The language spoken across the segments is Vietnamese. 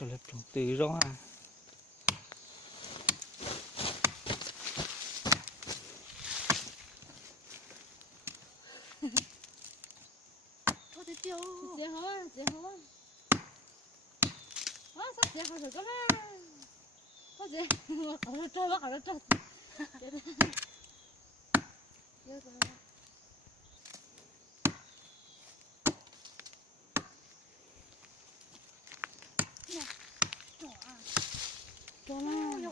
Trời ơi, trồng từ rõ à. Thôi thì tiêu. Dễ hơn, dễ hơn. Sắp dễ hơn rồi cơ mà. Thôi dễ, mà khỏi nó trôi, khỏi nó trôi. Dễ rồi. Dễ rồi. Trôi mà.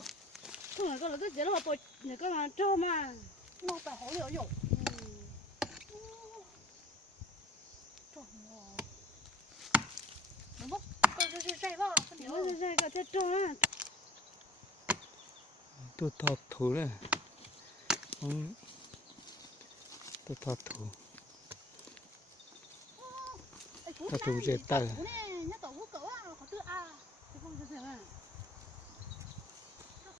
Không phải con là rất dễ là bồi, này con là trôi mà. Nó phải hổ liệu dụng. Trôi mà. Đúng không? Con sẽ dây vào. Nó sẽ dây cả thế trôi à. Tôi thọt thú này. Tôi thọt thú. Thọt thú dễ tay.